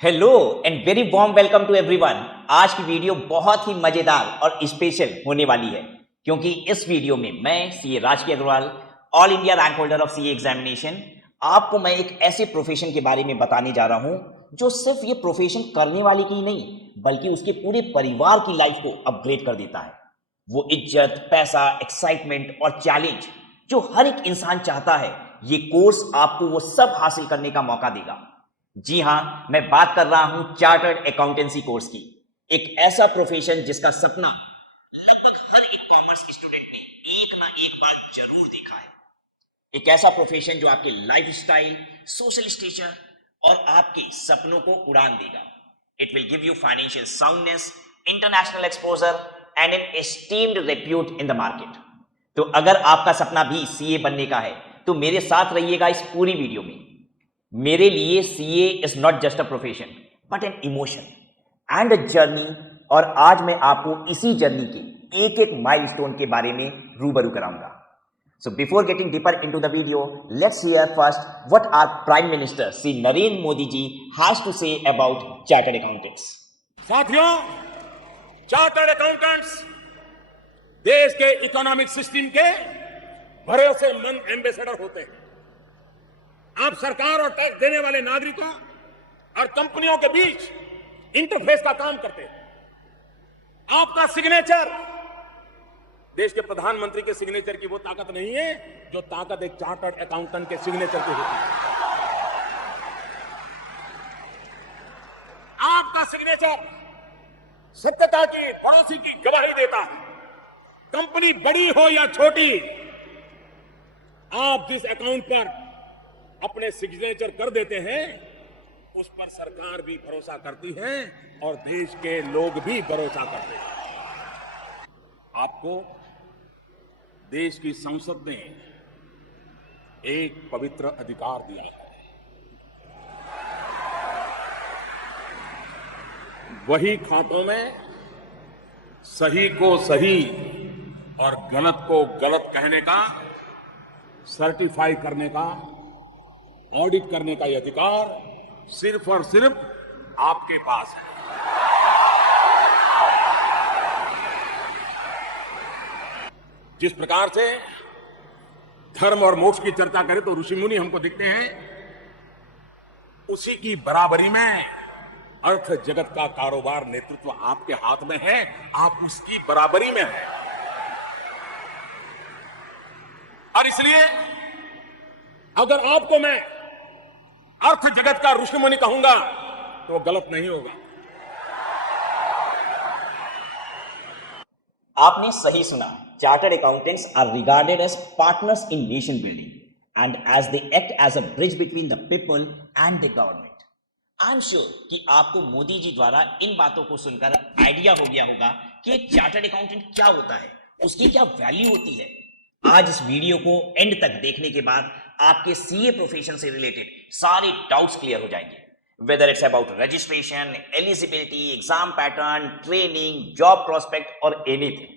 Hello and very warm welcome to everyone. आज की video बहुत ही मजेदार और स्पेशल होने वाली है क्योंकि इस वीडियो में मैं CA Rajkiya Agarwal, all India rank holder of CA examination, आपको मैं एक ऐसे प्रोफेशन के बारे में बताने जा रहा हूं जो सिर्फ ये प्रोफेशन करने वाले की नहीं बल्कि उसके पूरे परिवार की लाइफ को अपग्रेड कर देता है। वो इज्जत, पैसा, एक्साइटमेंट और चैलेंज जो हर एक इंसान चाहता है, ये कोर्स आपको वो सब हासिल करने का मौका देगा। जी हां, मैं बात कर रहा हूं चार्टर्ड अकाउंटेंसी कोर्स की। एक ऐसा प्रोफेशन जिसका सपना लगभग हर एक कॉमर्स स्टूडेंट ने एक ना एक बार जरूर देखा है। एक ऐसा प्रोफेशन जो आपके लाइफस्टाइल, सोशल स्टेचर और आपके सपनों को उड़ान देगा। It will give you financial soundness, international exposure and an esteemed repute in the market. तो अगर आपका सपना भी सीए बनने का है तो मेरे साथ रहिएगा इस पूरी वीडियो में। मेरे लिए CA is not just a profession but an emotion and a journey, और आज मैं आपको इसी जर्नी के एक एक माइलस्टोन के बारे में रूबरू कराऊंगा। So before getting deeper into the video, let's hear first what our prime minister Shri Narendra Modi ji has to say about chartered accountants. साथियों, चार्टर्ड अकाउंटेंट्स देश के इकोनॉमिक सिस्टम के भरोसेमंद एम्बेसडर होते हैं। आप सरकार और टैक्स देने वाले नागरिकों और कंपनियों के बीच इंटरफेस का काम करते हैं। आपका सिग्नेचर देश के प्रधानमंत्री के सिग्नेचर की वो ताकत नहीं है जो ताकत एक चार्टर्ड अकाउंटेंट के सिग्नेचर की होती है। आपका सिग्नेचर सत्यता की, पड़ोसी की गवाही देता है। कंपनी बड़ी हो या छोटी, आप जिस अकाउंट पर अपने सिग्नेचर कर देते हैं उस पर सरकार भी भरोसा करती है और देश के लोग भी भरोसा करते हैं। आपको देश की संसद ने एक पवित्र अधिकार दिया है, वही खातों में सही को सही और गलत को गलत कहने का, सर्टिफाई करने का, ऑडिट करने का यह अधिकार सिर्फ और सिर्फ आपके पास है। जिस प्रकार से धर्म और मोक्ष की चर्चा करें तो ऋषि मुनि हमको दिखते हैं, उसी की बराबरी में अर्थ जगत का कारोबार नेतृत्व आपके हाथ में है। आप उसकी बराबरी में हैं और इसलिए अगर आपको मैं अर्थ जगत का ऋषि मुनि कहूंगा तो गलत नहीं होगा। आपने सही सुना। Chartered accountants are regarded as partners in nation building and as they act as a bridge between the people and the government. I am sure कि आपको मोदी जी द्वारा इन बातों को सुनकर आइडिया हो गया होगा कि एक चार्टर्ड अकाउंटेंट क्या होता है, उसकी क्या वैल्यू होती है। आज इस वीडियो को एंड तक देखने के बाद आपके सीए प्रोफेशन से रिलेटेड सारे डाउट्स क्लियर हो जाएंगे, whether it's about registration, eligibility, exam pattern, training, job prospect और anything.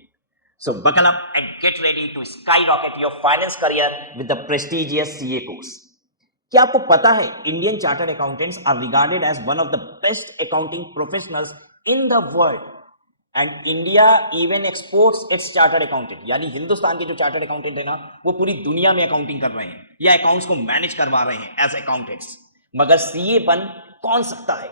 So buckle up and get ready to skyrocket your finance career with the prestigious CA course. क्या आपको पता है Indian chartered accountants are regarded as one of the best accounting professionals in the world and India even exports its chartered accountant. यानी हिंदुस्तान के जो chartered accountant है ना, वो पूरी दुनिया में अकाउंटिंग कर रहे हैं या अकाउंट्स को मैनेज करवा रहे हैं एज अकाउंटेंट्स। मगर सीए बन कौन सकता है,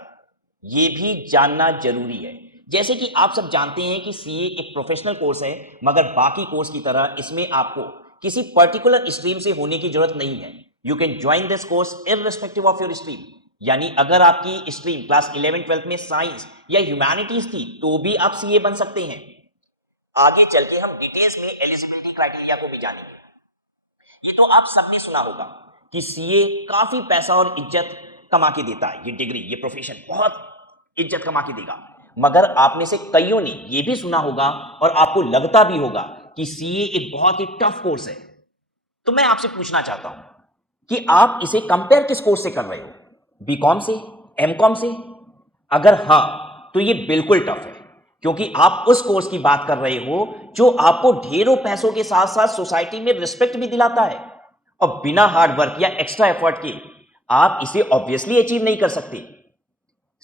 ये भी जानना जरूरी है। जैसे कि आप सब जानते हैं कि सीए एक प्रोफेशनल कोर्स है, मगर बाकी कोर्स की तरह इसमें आपको किसी पर्टिकुलर स्ट्रीम से होने की जरूरत नहीं है। You can join this course irrespective of your stream. यानी अगर आपकी स्ट्रीम क्लास 11 12 में साइंस या ह्यूमैनिटीज थी तो भी आप सीए बन सकते हैं। आगे चल के हम डिटेल्स में एलिजिबिलिटी क्राइटेरिया को भी जानेंगे। ये तो आप सबने सुना होगा कि सीए काफी पैसा और इज्जत कमा के देता है। ये डिग्री, ये प्रोफेशन बहुत इज्जत कमा के देगा। मगर आप में से कईयों ने ये भी सुना होगा और आपको लगता भी होगा कि सीए एक बहुत ही टफ कोर्स है। तो मैं आपसे पूछना चाहता हूं कि आप इसे कंपेयर किस कोर्स से कर रहे हो, बीकॉम से, एमकॉम से? अगर हां तो ये बिल्कुल टफ है, क्योंकि आप उस कोर्स की बात कर रहे हो जो आपको ढेरों पैसों के साथ साथ सोसाइटी में रिस्पेक्ट भी दिलाता है, और बिना हार्ड वर्क या एक्स्ट्रा एफर्ट के आप इसे ऑब्वियसली अचीव नहीं कर सकते।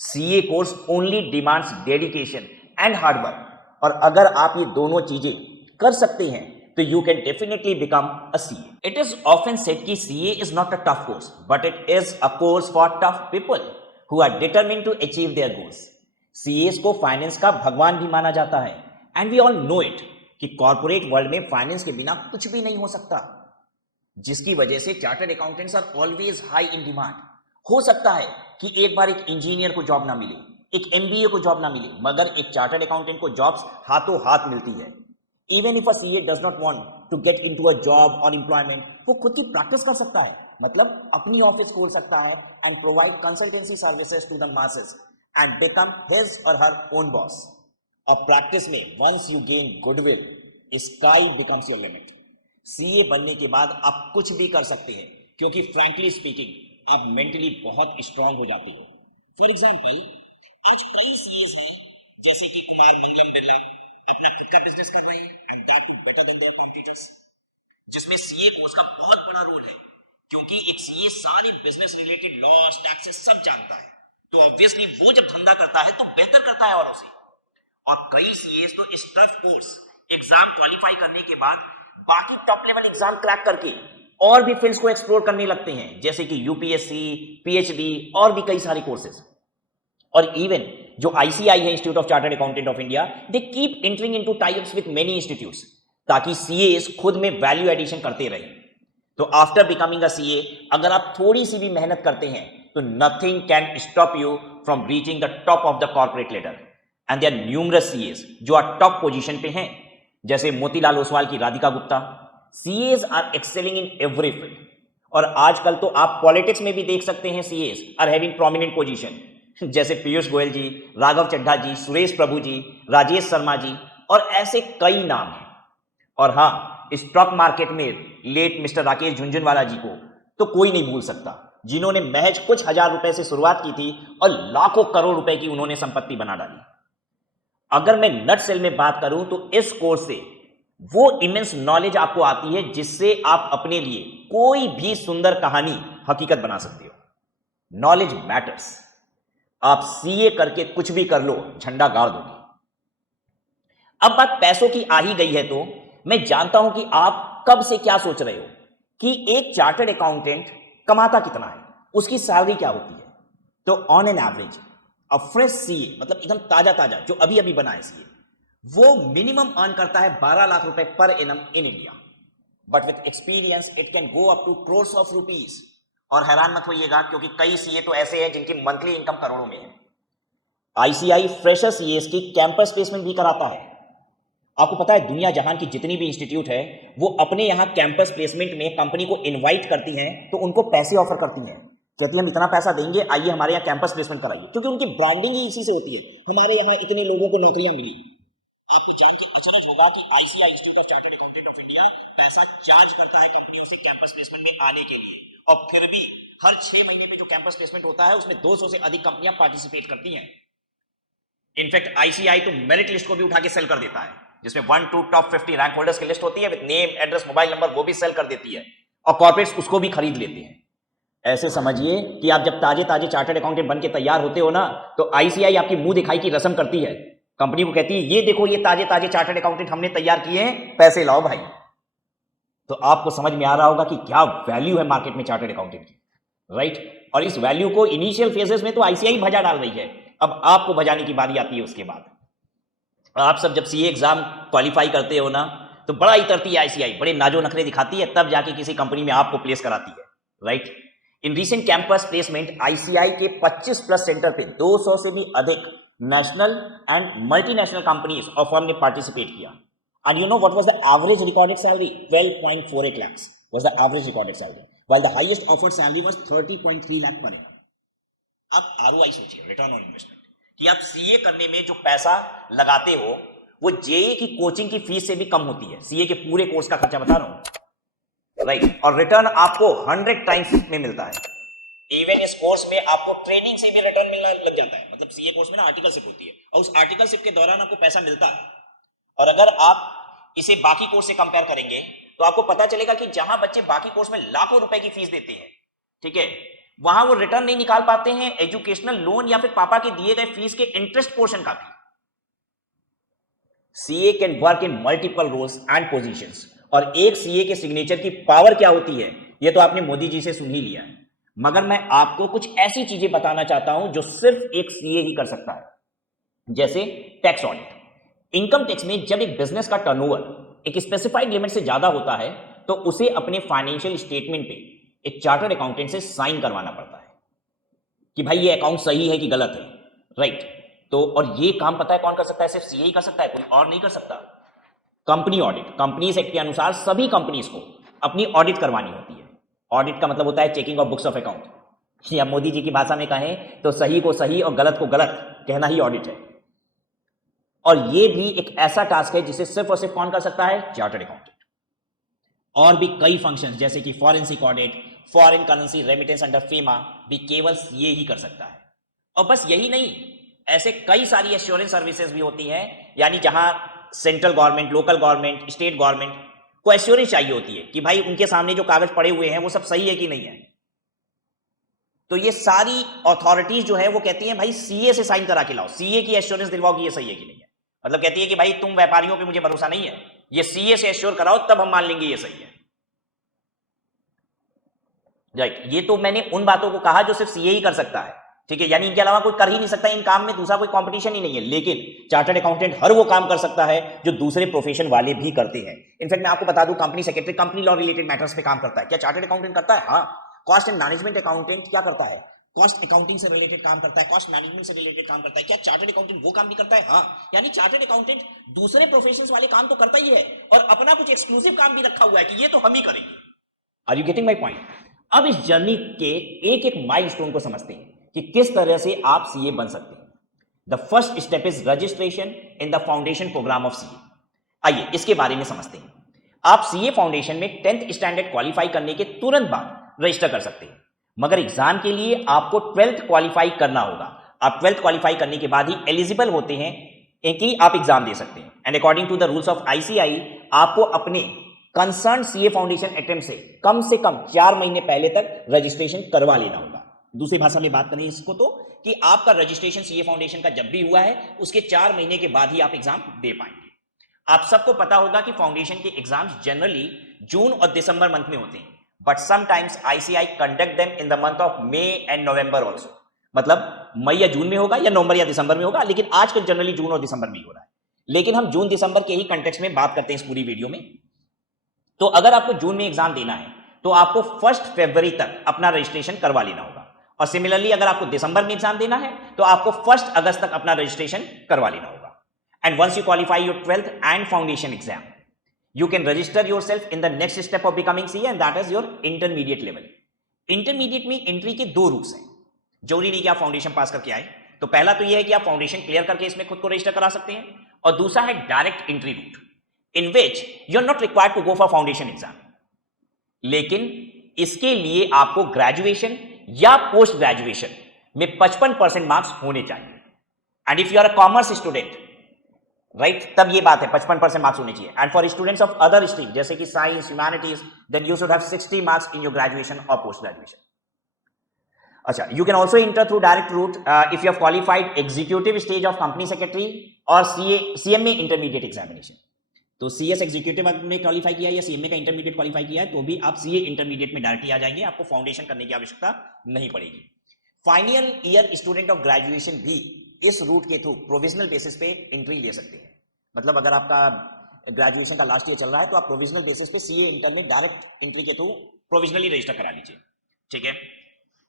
CA course only demands dedication and hard work, और अगर आप ये दोनों चीजें कर सकते हैं तो you can definitely become a CA. It is often said कि CA is not a tough course but it is a course for tough people who are determined to achieve their goals. CS को finance का भगवान भी माना जाता है and we all know it कि corporate world में फाइनेंस के बिना कुछ भी नहीं हो सकता, जिसकी वजह से chartered accountants are always high in demand. हो सकता है कि एक बार एक इंजीनियर को जॉब ना मिले, एक एमबीए को जॉब ना मिले, मगर एक चार्टर्ड अकाउंटेंट को जॉब्स हाथों हाथ मिलती है। Even if a CA does not want to get into a job or employment, वो खुद की प्रैक्टिस कर सकता है, मतलब अपनी ऑफिस खोल सकता है and provide consultancy services to the masses and become his or her own boss. और प्रैक्टिस में once you gain goodwill, sky becomes your limit. CA बनने के बाद आप कुछ भी कर सकते हैं, क्योंकि फ्रैंकली स्पीकिंग आप मेंटली बहुत स्ट्रांग हो जाते हो। फॉर एग्जाम्पल, आज कई सीएस हैं जैसे कि कुमार मंगलम बिरला अपना खुद का बिजनेस कर रहे हैं and that better than their competitors, जिसमें सीए कोर्स का बहुत बड़ा रोल है, क्योंकि एक सीए सारे बिजनेस रिलेटेड लॉस टैक्सेस सब जानता है, तो ऑब्वियसली वो जब धंधा करता है तो बेहतर करता है औरों से। और कई सीएस तो इस टफ कोर्स एग्जाम क्वालिफाई करने के बाद बाकी टॉप लेवल एग्जाम क्रैक करके और भी फील्ड्स को एक्सप्लोर करने लगते हैं, जैसे कि यूपीएससी, पीएचडी और भी कई सारे कोर्सेज। और इवन जो आईसीआई है, institute of chartered accountant of India, they keep entering into tie-ups with many institutes, ताकि सीएस खुद में वैल्यू एडिशन करते रहे। तो आफ्टर बिकमिंग अ सीए, अगर आप थोड़ी सी भी मेहनत करते हैं तो nothing can stop you from reaching the top of the corporate ladder. And there numerous CAs जो आर टॉप पोजीशन पे हैं, जैसे मोतीलाल ओसवाल की Radhika Gupta. CAs are excelling in every field, और आजकल तो आप पॉलिटिक्स में भी देख सकते हैं CAs are having prominent position, जैसे पीयूष गोयल जी, राघव चड्ढा जी, सुरेश प्रभु जी, राजेश शर्मा जी, और ऐसे कई नाम हैं। और हाँ, स्टॉक मार्केट में लेट मिस्टर राकेश झुनझुनवाला जी को तो कोई नहीं भूल सकता, जिन्होंने महज कुछ हजार रुपए से शुरुआत की थी और लाखों करोड़ रुपए की उन्होंने संपत्ति बना डाली। अगर मैं नट सेल में बात करूं तो इस कोर्स से वो इमेंस नॉलेज आपको आती है जिससे आप अपने लिए कोई भी सुंदर कहानी हकीकत बना सकते हो। Knowledge matters. आप सीए करके कुछ भी कर लो, झंडा गाड़ दोगे। अब बात पैसों की आ ही गई है, तो मैं जानता हूं कि आप कब से क्या सोच रहे हो कि एक चार्टर्ड अकाउंटेंट कमाता कितना है, उसकी सैलरी क्या होती है। तो on an average a fresh CA, मतलब एकदम ताजा ताजा जो अभी अभी बना है सीए, वो मिनिमम अर्न करता है 12 लाख रुपए per annum in India, but with experience it can go up to crores of rupees. और हैरान मत होइएगा, क्योंकि कई सीए तो ऐसे हैं जिनकी मंथली इनकम करोड़ों में है। आईसीआई फ्रेशर सीएस की कैंपस प्लेसमेंट भी कराता है। आपको पता है दुनिया जहान की जितनी भी इंस्टीट्यूट है वो अपने यहां कैंपस प्लेसमेंट में कंपनी को इनवाइट करती हैं, तो उनको पैसे ऑफर करती हैं, कहती है हम इतना पैसा देंगे, आइए हमारे यहाँ कैंपस प्लेसमेंट कराइए, क्योंकि उनकी ब्रांडिंग ही इसी से होती है, हमारे यहाँ इतने लोगों को नौकरियां मिली। आपको जान के अचरज होगा कि ICI institute of chartered accountant of India पैसा चार्ज करता है कंपनियों से कैंपस प्लेसमेंट में आने के लिए, और फिर भी हर 6 महीने में जो कैंपस प्लेसमेंट होता है उसमें 200 से अधिक कंपनियां पार्टिसिपेट करती हैं। इनफैक्ट आईसीआई तो मेरिट लिस्ट को भी उठा के सेल कर देता है, जिसमें 1 to टॉप 50 रैंक होल्डर्स की लिस्ट होती है with name, address, mobile number, वो भी सेल कर देती है, और कॉर्पोरेट्स उसको भी खरीद लेते हैं। ऐसे समझिए कि आप जब ताजे ताजे चार्टर्ड अकाउंटेंट बन के तैयार होते हो ना, तो आईसीआई आपकी मुंह दिखाई की रस्म करती है, कंपनी को कहती है ये देखो ये ताजे ताजे चार्टर्ड अकाउंटेंट हमने तैयार किए हैं, पैसे लाओ भाई। तो आपको समझ में आ रहा होगा कि क्या वैल्यू है मार्केट में चार्टर्ड अकाउंटेंट की, राइट। और इस वैल्यू को इनिशियल फेजेस में तो आईसीआई भजा डाल रही है, अब आपको भजाने की बारी आती है उसके बाद। आप सब जब सीए एग्जाम क्वालिफाई करते हो ना, तो बड़ा ही तरती है आईसीआई, बड़े नाजो नखरे दिखाती है, तब जाके किसी कंपनी में आपको प्लेस कराती है, right. In recent campus placement ICI के 25 प्लस सेंटर पे 200 से भी अधिक नेशनल एंड मल्टीनेशनल कंपनीज और फर्म ने पार्टिसिपेट किया। And you know what was the average recorded salary? 12.48 lakhs was the average recorded salary, while the highest offered salary was 30.3 lakh per annum. अब ROI सोचिए, return on investment, कि आप CA करने में जो पैसा लगाते हो वो जेई की कोचिंग की फीस से भी कम होती है। सीए के पूरे कोर्स का खर्चा बता रहा हूं, राइट। और रिटर्न आपको 100 टाइम्स में मिलता है। इवन इस कोर्स में आपको ट्रेनिंग से भी रिटर्न मिलना लग जाता है, मतलब सीए कोर्स में ना आर्टिकलशिप होती है, और उस आर्टिकलशिप के दौरान आपको पैसा मिलता है। और अगर आप इसे बाकी कोर्स से कंपेयर करेंगे तो आपको पता चलेगा कि जहां बच्चे बाकी कोर्स में लाखों रुपए की फीस देते हैं, ठीक है, वहां वो रिटर्न नहीं निकाल पाते हैं एजुकेशनल लोन या फिर पापा के दिए गए फीस के इंटरेस्ट पोर्शन का भी। CA can work in multiple roles and positions, और एक सीए के सिग्नेचर की पावर क्या होती है ये तो आपने मोदी जी से सुन ही लिया है, मगर मैं आपको कुछ ऐसी चीजें बताना चाहता हूं जो सिर्फ एक सीए ही कर सकता है, जैसे टैक्स ऑडिट। इनकम टैक्स में जब एक बिजनेस का टर्नओवर एक स्पेसिफाइड लिमिट से ज्यादा होता है तो उसे अपने फाइनेंशियल स्टेटमेंट पे एक चार्टर्ड अकाउंटेंट से साइन करवाना पड़ता है कि भाई ये अकाउंट सही है कि गलत है, राइट। तो और ये काम पता है कौन कर सकता है? सिर्फ सीए ही कर सकता है, कोई और नहीं कर सकता। कंपनी ऑडिट, कंपनीज एक्ट के अनुसार सभी कंपनीज को अपनी ऑडिट करवानी होती है। ऑडिट का मतलब होता है checking of books of account, या मोदी जी की भाषा में कहें तो सही को सही और गलत को गलत कहना ही ऑडिट है। और ये भी एक ऐसा टास्क है जिसे सिर्फ और सिर्फ कौन कर सकता है? Chartered accountant. और भी कई फंक्शंस जैसे कि forensic audit, foreign currency remittance under FEMA भी केवल सीए ही कर सकता है। और बस यही नहीं, ऐसे कई सारी एश्योरेंस सर्विसेज भी होती हैं, यानी जहां central government, local government, state government को एश्योरेंस चाहिए होती है कि भाई उनके सामने जो कागज पड़े हुए हैं वो सब सही है कि नहीं है। तो ये सारी अथॉरिटीज जो है वो कहती हैं भाई सीए से साइन करा के लाओ, सीए की एश्योरेंस दिलवाओ कि ये सही है कि नहीं है। मतलब कहती है कि भाई तुम व्यापारियों पे मुझे भरोसा नहीं है, ये सीए से एश्योर कराओ तब हम मान लेंगे ये सही है, राइट। ये तो मैंने उन बातों को कहा जो सिर्फ सीए ही कर सकता है, ठीक है, यानी इनके अलावा कोई कर ही नहीं सकता, इन काम में दूसरा कोई कंपटीशन ही नहीं है। लेकिन चार्टर्ड अकाउंटेंट हर वो काम कर सकता है जो दूसरे प्रोफेशन वाले भी करते हैं। इनफैक्ट मैं आपको बता दूं, company secretary company law related matters पे काम करता है, क्या चार्टर्ड अकाउंटेंट करता है? हाँ। कॉस्ट एंड मैनेजमेंट अकाउंटेंट क्या करता है? कॉस्ट अकाउंटिंग से रिलेटेड काम करता है, कॉस्ट मैनेजमेंट से रिलेटेड काम करता है। क्या चार्टर्ड अकाउंटेंट वो काम भी करता है? हाँ। यानी चार्टर्ड अकाउंटेंट दूसरे प्रोफेशंस वाले काम तो करता ही है और अपना कुछ एक्सक्लूसिव काम भी रखा हुआ है कि ये तो हम ही करेंगे। Are you getting my point? अब इस जर्नी के एक एक माइलस्टोन को समझते हैं कि किस तरह से आप सीए बन सकते हैं। The first step is registration in the foundation program of CA. आइए इसके बारे में समझते हैं। आप सीए फाउंडेशन में 10th स्टैंडर्ड क्वालिफाई करने के तुरंत बाद रजिस्टर कर सकते हैं, मगर एग्जाम के लिए आपको 12th क्वालिफाई करना होगा। आप 12th क्वालिफाई करने के बाद ही एलिजिबल होते हैं कि आप एग्जाम दे सकते हैं। And according to the rules of ICAI आपको अपने कंसर्न सीए फाउंडेशन अटेम्प्ट से कम 4 महीने पहले तक रजिस्ट्रेशन करवा लेना होगा। दूसरी भाषा में बात करें इसको तो कि आपका रजिस्ट्रेशन सीए फाउंडेशन का जब भी हुआ है उसके 4 महीने के बाद ही आप एग्जाम दे पाएंगे। आप सबको पता होगा कि फाउंडेशन के एग्जाम्स जनरली जून और दिसंबर मंथ में होते हैं, but sometimes ICI conduct them in the month of May and November also. मतलब मई या जून में होगा या नवंबर या दिसंबर में होगा, लेकिन आजकल जनरली जून और दिसंबर में ही हो रहा है। लेकिन हम जून दिसंबर के ही कंटेक्स्ट में बात करते हैं इस पूरी वीडियो में। तो अगर आपको जून में एग्जाम देना है तो आपको 1 फरवरी तक अपना रजिस्ट्रेशन करवा लेना होगा, और सिमिलरली अगर आपको दिसंबर में एग्जाम देना है तो आपको 1 अगस्त तक अपना रजिस्ट्रेशन करवा लेना होगा। And once you qualify your 12th and foundation exam, you can register yourself in the next step of becoming CA, and that is your intermediate level. Intermediate में एंट्री के 2 रूट्स हैं। जरूरी नहीं कि आप फाउंडेशन पास करके आए। तो पहला तो यह है कि आप फाउंडेशन क्लियर करके इसमें खुद को रजिस्टर करा सकते हैं, और दूसरा है direct entry route, in which you are not required to go for foundation exam. लेकिन इसके लिए आपको ग्रेजुएशन या पोस्ट ग्रेजुएशन में 55% मार्क्स होने चाहिए। And if you are a commerce student, right, तब ये बात है 55% मार्क्स होने चाहिए। And for students of other stream जैसे कि science, humanities, then you should have 60 marks in your graduation or post graduation. अच्छा, you can also enter through direct route if you have qualified executive stage of company secretary or CMA intermediate examination. तो CS executive आपने qualify किया या CMA का intermediate qualify किया है तो भी आप सीए इंटरमीडिएट में डायरेक्टली आ जाएंगे, आपको फाउंडेशन करने की आवश्यकता नहीं पड़ेगी। Final year student of graduation भी इस रूट के थ्रू प्रोविजनल बेसिस पे एंट्री ले सकते हैं। मतलब अगर आपका ग्रेजुएशन का लास्ट ईयर चल रहा है तो आप प्रोविजनल बेसिस पे सीए इंटर में डायरेक्ट एंट्री के थ्रू प्रोविजनली रजिस्टर करा लीजिए, ठीक है।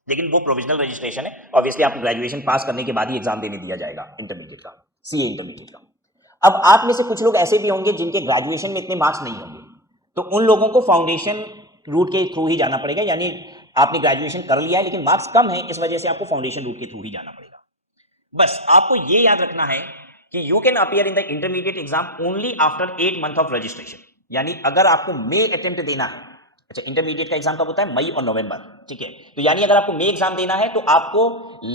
लेकिन वो प्रोविजनल रजिस्ट्रेशन है, ऑब्वियसली आपको ग्रेजुएशन पास करने के बाद ही एग्जाम देने दिया जाएगा इंटरमीडिएट का, सीए इंटरमीडिएट का। अब आप में से कुछ लोग ऐसे भी होंगे जिनके ग्रेजुएशन में इतने मार्क्स नहीं होंगे, तो उन लोगों को फाउंडेशन रूट के थ्रू ही जाना पड़ेगा। यानी आपने ग्रेजुएशन कर लिया है लेकिन मार्क्स कम है, इस वजह से आपको फाउंडेशन रूट के थ्रू ही जाना पड़ेगा। बस आपको ये याद रखना है कि you can appear in the intermediate exam only after 8 month of registration. यानी अगर आपको मे अटेम्प्ट देना है, अच्छा इंटरमीडिएट का एग्जाम कब होता है? मई और नवंबर, ठीक है। तो यानी अगर आपको मे एग्जाम देना है तो आपको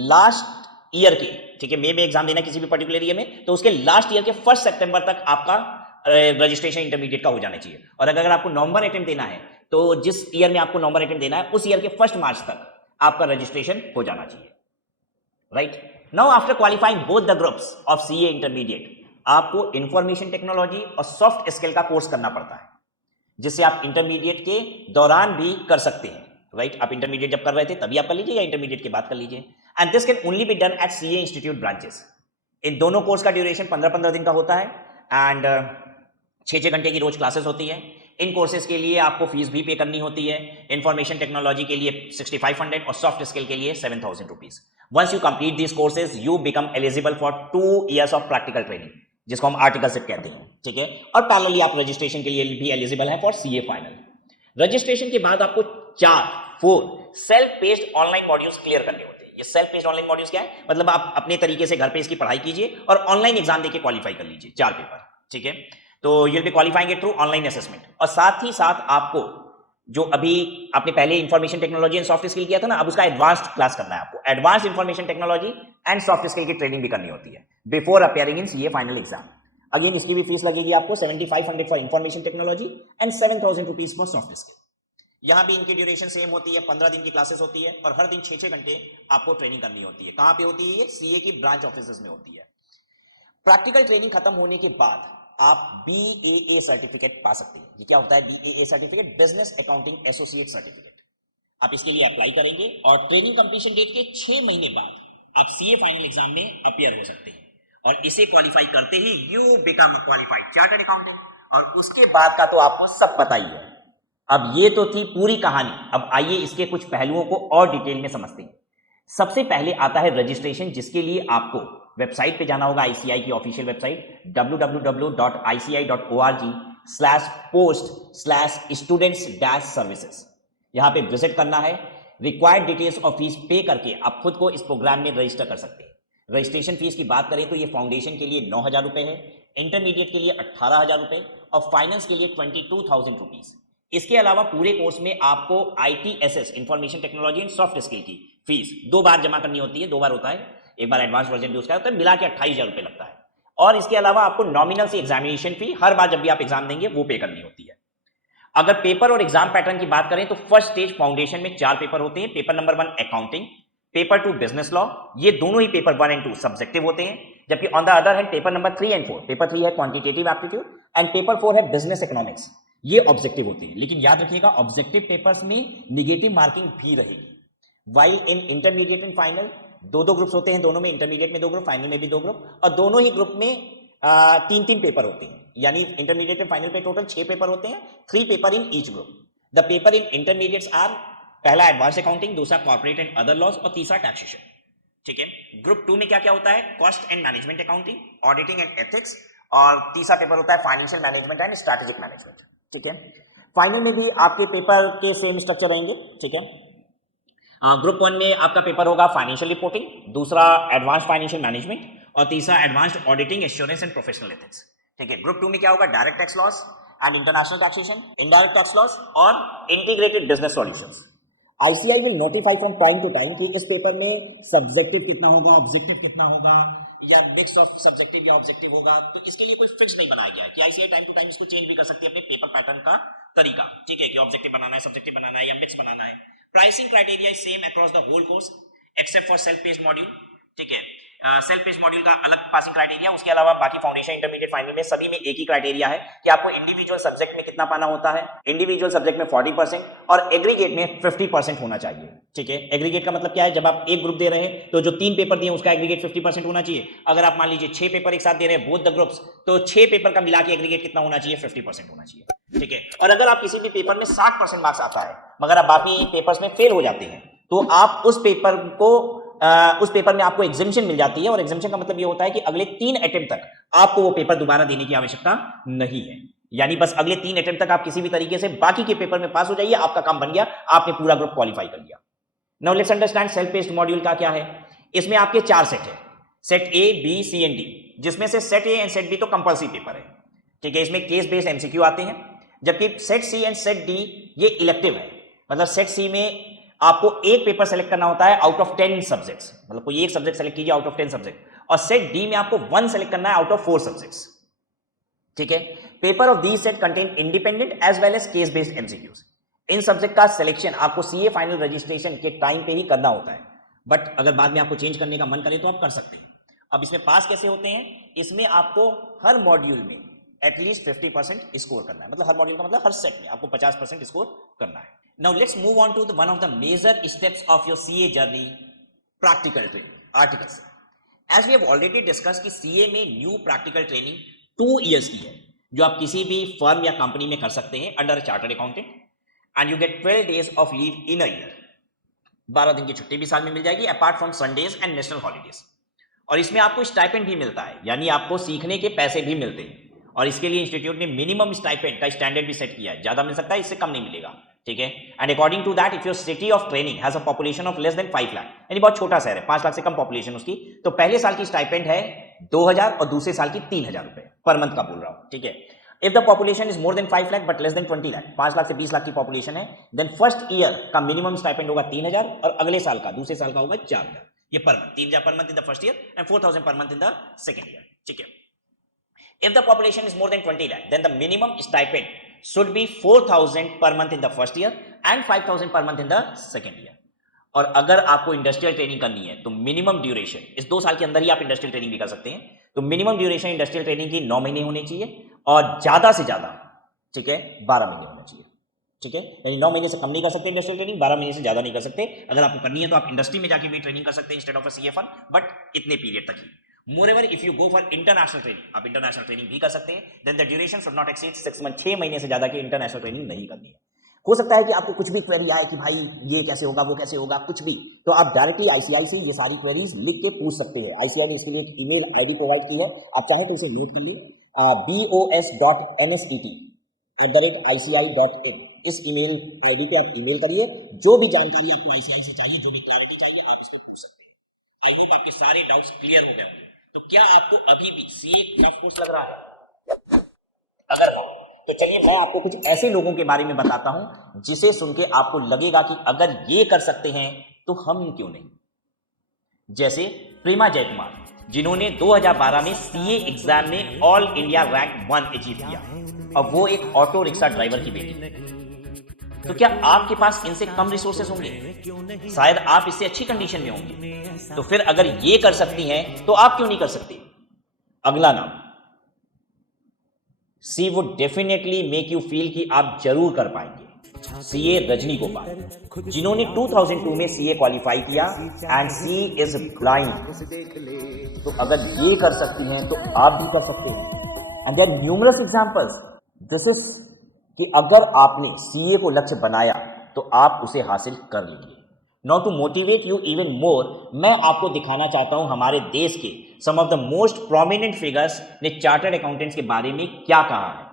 लास्ट ईयर के, ठीक है, मे में एग्जाम देना है किसी भी पर्टिकुलर ईयर में, तो उसके लास्ट ईयर के 1 सितंबर तक आपका रजिस्ट्रेशन इंटरमीडिएट का हो जाना चाहिए। और अगर आपको नवंबर अटेम्प्ट देना है तो जिस ईयर में आपको नवंबर अटेम्प्ट देना है उस ईयर के 1 मार्च तक आपका रजिस्ट्रेशन हो जाना चाहिए, right. Now after qualifying both the groups of CA intermediate, आपको इंफॉर्मेशन टेक्नोलॉजी और सॉफ्ट स्किल का कोर्स करना पड़ता है, जिससे आप इंटरमीडिएट के दौरान भी कर सकते हैं, राइट। आप इंटरमीडिएट जब कर रहे थे तभी आप कर लीजिए या इंटरमीडिएट के बाद कर लीजिए, and this can only be done at CA institute branches. इन दोनों कोर्स का ड्यूरेशन 15-15 दिन का होता है एंड 6-6 घंटे की रोज क्लासेस होती है। इन कोर्सेज के लिए आपको फीस भी पे करनी होती है। इंफॉर्मेशन टेक्नोलॉजी के लिए 6500 और सॉफ्ट स्किल के लिए 7000 rupees. Once you complete this courses you become eligible for 2 years of practical training, जिसको हम आर्टिकलशिप कहते हैं, ठीक है। और पैरेलली आप रजिस्ट्रेशन के लिए भी एलिजिबल है फॉर सीए फाइनल। रजिस्ट्रेशन के बाद आपको 4 self paced online modules clear करने होते हैं। ये सेल्फ पेस्ड ऑनलाइन मॉड्यूल्स क्या है, मतलब आप अपने तरीके से घर पे इसकी पढ़ाई कीजिए और ऑनलाइन एग्जाम देके क्वालिफाई कर लीजिए 4 पेपर, ठीक है। तो you'll be qualifying it through online assessment. और साथ ही साथ आपको जो अभी आपने पहले information technology and soft skill किया था ना, अब उसका एडवांस्ड क्लास करना है आपको। Advance information technology and soft skill की ट्रेनिंग भी करनी होती है before appearing in CA final exam. Again इसकी भी फीस लगेगी आपको 7500 for information technology and 7000 rupees for soft skill. यहां भी इनकी ड्यूरेशन सेम होती है, 15 दिन की क्लासेस होती है और हर दिन 6-6 घंटे आपको ट्रेनिंग करनी होती है। कहां पे होती है? सीए की ब्रांच ऑफिस में होती है। प्रैक्टिकल ट्रेनिंग खत्म होने के बाद आप BAA सर्टिफिकेट पा सकते हैं। ये क्या होता है BAA certificate? Business accounting associate certificate. आप इसके लिए अप्लाई करेंगे और ट्रेनिंग कंप्लीशन डेट के 6 महीने बाद आप सीए फाइनल एग्जाम में अपीयर हो सकते हैं और इसे क्वालिफाई करते ही you become qualified chartered accountant. और उसके बाद का तो आपको सब पता ही है। अब ये तो थी पूरी कहानी। अब आइए इसके कुछ पहलुओं को और डिटेल में समझते हैं। सबसे पहले आता है रजिस्ट्रेशन, जिसके लिए आपको वेबसाइट पे जाना होगा, आईसीआई की ऑफिशियल वेबसाइट www.ici.org/post/students-services। यहां पे विजिट करना है। रिक्वायर्ड डिटेल्स और फीस पे करके आप खुद को इस प्रोग्राम में रजिस्टर कर सकते हैं। रजिस्ट्रेशन फीस की बात करें तो ये फाउंडेशन के लिए 9000 रुपए है, इंटरमीडिएट के लिए 18000 रुपए और फाइनेंस के लिए 22000 रुपीज। इसके अलावा पूरे कोर्स में आपको ITSS information technology and soft skill की फीस 2 बार जमा करनी होती है। 2 बार होता है, एक बार एडवांस वर्जन भी उसका होता है, मिला के 28000 रुपए लगता है। और इसके अलावा आपको नॉमिनल सी एग्जामिनेशन फी हर बार जब भी आप एग्जाम देंगे वो पे करनी होती है। अगर पेपर और एग्जाम पैटर्न की बात करें तो फर्स्ट स्टेज फाउंडेशन में 4 पेपर होते हैं। Paper number 1 accounting, paper 2 business law. ये दोनों ही पेपर 1 और 2 सब्जेक्टिव होते हैं, जबकि on the other hand paper number 3 और 4, पेपर 3 है क्वांटिटेटिव एप्टीट्यूड एंड पेपर 4 है बिजनेस इकोनॉमिक्स, ये ऑब्जेक्टिव होते हैं। लेकिन याद रखिएगा ऑब्जेक्टिव पेपर्स में नेगेटिव मार्किंग भी रहेगी। While in intermediate and final 2-2 groups होते हैं, दोनों में, इंटरमीडिएट में 2 ग्रुप, फाइनल में भी 2 ग्रुप, और दोनों ही ग्रुप में 3-3 पेपर होते हैं। यानी इंटरमीडिएट एंड फाइनल पे टोटल 6 पेपर होते हैं, 3 paper in each group. The paper in intermediates are, पहला एडवांस अकाउंटिंग, दूसरा कॉर्पोरेट एंड अदर लॉज और तीसरा टैक्सेशन, ठीक है। ग्रुप 2 में क्या क्या होता है? Cost and management accounting, auditing and ethics, और तीसरा पेपर होता है financial management and strategic management, ठीक है। फाइनल में भी आपके पेपर के सेम स्ट्रक्चर रहेंगे, ठीक है। ग्रुप 1 में आपका पेपर होगा फाइनेंशियल रिपोर्टिंग, दूसरा एडवांस फाइनेंशियल मैनेजमेंट और तीसरा advanced auditing, assurance and professional ethics, ठीक है। ग्रुप 2 में क्या होगा? Direct tax laws and international taxation, indirect tax laws और integrated business solutions. ICI will notify from time to time कि इस पेपर में सब्जेक्टिव कितना होगा, ऑब्जेक्टिव कितना होगा, या मिक्स ऑफ सब्जेक्टिव या ऑब्जेक्टिव होगा। तो इसके लिए कोई फिक्स नहीं बनाया गया है कि ICI टाइम टू टाइम इसको चेंज भी कर सकती है अपने पेपर पैटर्न का तरीका, ठीक है, कि ऑब्जेक्टिव बनाना है, सब्जेक्टिव बनाना है या मिक्स बनाना है। Pricing criteria is same across the whole course except for self paced module, ठीक है। सेल्फ पेस्ड मॉड्यूल का अलग पासिंग क्राइटेरिया, उसके अलावा बाकी फाउंडेशन, इंटरमीडिएट, फाइनल में सभी में एक ही क्राइटेरिया है कि आपको इंडिविजुअल सब्जेक्ट में कितना पाना होता है। इंडिविजुअल सब्जेक्ट में 40% और एग्रीगेट में 50% होना चाहिए, ठीक है। एग्रीगेट का मतलब क्या है? जब आप एक ग्रुप दे रहे हैं तो जो 3 पेपर दिए उसका एग्रीगेट 50% होना चाहिए। अगर आप मान लीजिए 6 पेपर एक साथ दे रहे हैं बोथ द ग्रुप्स, तो 6 पेपर का मिला के एग्रीगेट कितना होना चाहिए? 50% होना चाहिए, ठीक है। और अगर आप किसी भी पेपर में 60% मार्क्स आता है मगर आप बाकी पेपर्स में फेल हो जाते हैं तो आप उस पेपर में आपको एग्जेम्पशन मिल जाती है। और एग्जेम्पशन का मतलब ये होता है कि अगले 3 अटेम्प्ट तक आपको वो पेपर दोबारा देने की आवश्यकता नहीं है। यानी बस अगले 3 अटेम्प्ट तक आप किसी भी तरीके से बाकी के पेपर में पास हो जाइए, आपका काम बन गया, आपने पूरा ग्रुप क्वालिफाई कर लिया। Now let's understand self paced module का क्या है। इसमें आपके 4 सेट है, set A, B, C and D, जिसमें से set A and set B तो कंपल्सरी पेपर है, ठीक है। इसमें केस बेस्ड MCQ आते हैं, जबकि set C and set D ये इलेक्टिव है। मतलब सेट C में आपको एक पेपर सेलेक्ट करना होता है आउट ऑफ 10 सब्जेक्ट्स, मतलब कोई एक सब्जेक्ट सेलेक्ट कीजिए आउट ऑफ 10 सब्जेक्ट, और सेट डी में आपको 1 सेलेक्ट करना है आउट ऑफ 4 सब्जेक्ट्स, ठीक है। Paper of these set contain independent as well as case based MCQs। इन सब्जेक्ट का सिलेक्शन आपको सीए फाइनल रजिस्ट्रेशन के टाइम पे ही करना होता है, बट अगर बाद में आपको चेंज करने का मन करे तो आप कर सकते हैं। अब इसमें पास कैसे होते हैं? इसमें आपको हर मॉड्यूल में एटलीस्ट 50% स्कोर करना है, मतलब हर मॉड्यूल का मतलब हर सेट में आपको 50% स्कोर करना है। Now let's move on to the one of the major steps of your CA journey, practical training, articles. As we have already discuss कि सीए में न्यू प्रैक्टिकल ट्रेनिंग 2 इयर्स की है, जो आप किसी भी फर्म या कंपनी में कर सकते हैं under chartered accountant, and you get 12 days of leave in a year. 12 दिन की छुट्टी भी साल में मिल जाएगी apart from Sundays and national holidays. और इसमें आपको स्टाइपेंड भी मिलता है, यानी आपको सीखने के पैसे भी मिलते हैं, और इसके लिए इंस्टीट्यूट ने मिनिमम स्टाइपेंड का स्टैंडर्ड भी सेट किया है, ज्यादा मिल सकता है, इससे कम नहीं मिलेगा, ठीक है। And according to that, if your city of training has a population of less than 5 lakh, यानी बहुत छोटा शहर है, 5 लाख से कम पॉपुलेशन उसकी, तो पहले साल की स्टाइपेंड है 2000 और दूसरे साल की 3000 रुपए पर मंथ का बोल रहा हूं, ठीक है। If the population is more than 5 lakh but less than 20 lakh, 5 lakh से 20 लाख की पॉपुलेशन है, देन फर्स्ट ईयर का मिनिमम स्टाइपेंड होगा 3000 और अगले साल का, दूसरे साल का होगा 4000, ये per month, 3000 per month in the first year and 4000 per month in the second year, ठीक है। If the population is more than 20 lakh, then the minimum stipend should be 4,000 per month in the first year and 5,000 per month in the second year. और अगर आपको industrial training करनी है तो minimum duration, इस 2 साल के अंदर ही आप इंडस्ट्रियल ट्रेनिंग भी कर सकते हैं, तो मिनिमम ड्यूरेशन इंडस्ट्रियल ट्रेनिंग की 9 महीने होनी चाहिए और ज्यादा से ज्यादा, ठीक है, 12 महीने होना चाहिए, ठीक है। यानी 9 महीने से कम नहीं कर सकते इंडस्ट्रियल ट्रेनिंग, 12 महीने से ज्यादा नहीं कर सकते। अगर आपको करनी है तो आप इंडस्ट्री में जाके भी ट्रेनिंग कर सकते हैं instead of a CA firm, but इतने पीरियड तक ही। Moreover if you go for international training, आप इंटरनेशनल ट्रेनिंग भी कर सकते हैं, then the duration should not exceed 6 month, 6 महीने से ज्यादा की इंटरनेशनल ट्रेनिंग नहीं करनी है। हो सकता है कि आपको कुछ भी क्वेरी आए कि भाई ये कैसे होगा, वो कैसे होगा, कुछ भी, तो आप डायरेक्टली आईसीआई से ये सारी क्वेरीज लिख के पूछ सकते हैं। आईसीआई ने इसके लिए एक ईमेल आईडी प्रोवाइड की है, आप चाहें तो इसे नोट कर लिए, bos.nset@ici.in, इस ईमेल आईडी पे आप ईमेल करिए, जो भी जानकारी आपको आईसीआई से चाहिए, जो भी क्लैरिटी चाहिए, आप इस पे पूछ सकते हैं। आई होप आपके सारे डाउट्स क्लियर हो गए होंगे। तो क्या आपको अभी भी सीए टफ कोर्स लग रहा है? अगर हो तो चलिए मैं आपको कुछ ऐसे लोगों के बारे में बताता हूं जिसे सुन के आपको लगेगा कि अगर ये कर सकते हैं तो हम क्यों नहीं। जैसे प्रेमा जयकुमार, जिन्होंने 2012 में सीए एग्जाम में ऑल इंडिया रैंक 1 अचीव किया, और वो एक ऑटो रिक्शा ड्राइवर की बेटी। तो क्या आपके पास इनसे कम रिसोर्सेज होंगे? शायद आप इससे अच्छी कंडीशन में होंगे। तो फिर अगर ये कर सकती हैं तो आप क्यों नहीं कर सकते? अगला नाम, she would definitely make you feel कि आप जरूर कर पाएंगे। सीए रजनी गोपाल, जिन्होंने 2002 में सीए क्वालिफाई किया एंड सी इज ब्लाइंड। तो अगर ये कर सकती हैं तो आप भी कर सकते हैं। And there are numerous examples. This is कि अगर आपने सीए को लक्ष्य बनाया तो आप उसे हासिल कर लेंगे। Now to motivate you even more, मैं आपको दिखाना चाहता हूं हमारे देश के some of the most prominent figures ने चार्टर्ड अकाउंटेंट्स के बारे में क्या कहा है।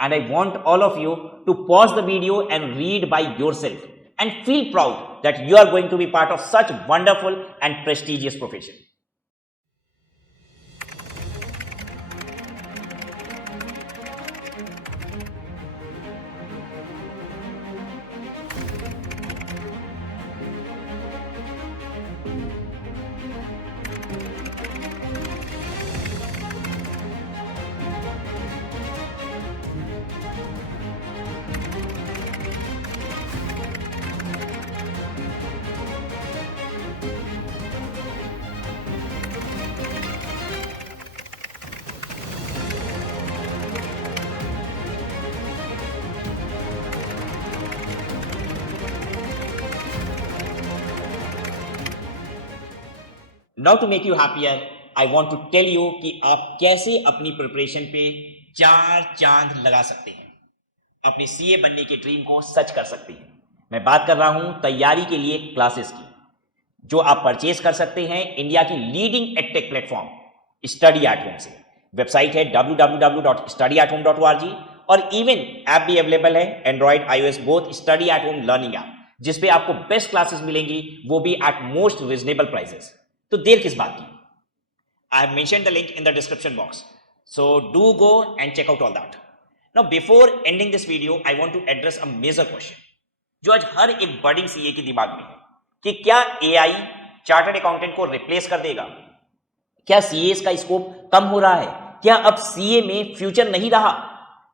And I want all of you to pause the video and read by yourself and feel proud that you are going to be part of such wonderful and prestigious profession. Now to make you happier, I want to tell you कि आप कैसे अपनी preparation पे 4 चांद लगा सकते हैं, अपने सीए बनने के ड्रीम को सच कर सकते हैं। मैं बात कर रहा हूं तैयारी के लिए क्लासेस की, जो आप परचेज कर सकते हैं इंडिया की leading edtech platform study at home से। वेबसाइट है www.studyathome.org, और इवन ऐप भी अवेलेबल है Android iOS both, study at home learning app, जिसपे आपको बेस्ट क्लासेस मिलेंगी, वो भी एट मोस्ट रिजनेबल प्राइसेस। तो देर किस बात की? I have mentioned the link in the description box, so do go and check out all that. Now before ending this video, I want to address a major question जो आज हर एक budding CA के दिमाग में है कि क्या AI chartered accountant को रिप्लेस कर देगा? क्या सीए का स्कोप कम हो रहा है? क्या अब सीए में फ्यूचर नहीं रहा?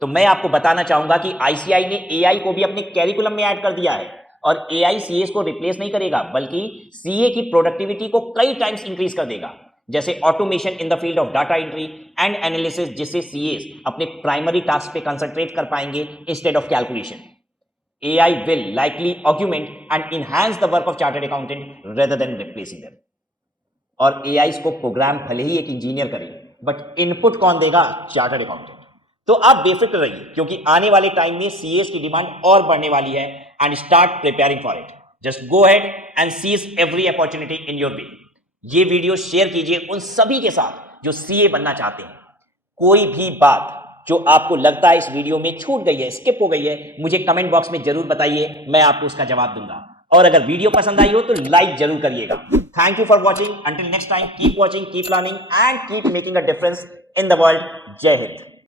तो मैं आपको बताना चाहूंगा कि आईसीआई ने एआई को भी अपने कैरिकुलम में ऐड कर दिया है और एआई सीएस को रिप्लेस नहीं करेगा बल्कि सीए की प्रोडक्टिविटी को कई टाइम्स इंक्रीज कर देगा, जैसे automation in the field of data entry and analysis, जिससे सीएस अपने प्राइमरी टास्क पे कंसंट्रेट कर पाएंगे instead of calculation. AI will likely augment and enhance the work of chartered accountant rather than replacing them. और AI को programme भले ही एक engineer करे, बट इनपुट कौन देगा? Chartered accountant. तो आप बेफिक्र रहिए क्योंकि आने वाले टाइम में सीएस की डिमांड और बढ़ने वाली है and start preparing for it. Just go ahead and seize every opportunity in your way. ये वीडियो शेयर कीजिए उन सभी के साथ जो सीए बनना चाहते हैं। कोई भी बात जो आपको लगता है इस वीडियो में छूट गई है, स्किप हो गई है, मुझे कमेंट बॉक्स में जरूर बताइए, मैं आपको उसका जवाब दूंगा। और अगर वीडियो पसंद आई हो तो लाइक जरूर करिएगा। Thank you for watching. Until next time, keep watching, keep learning and keep making a difference in the world. जय हिंद।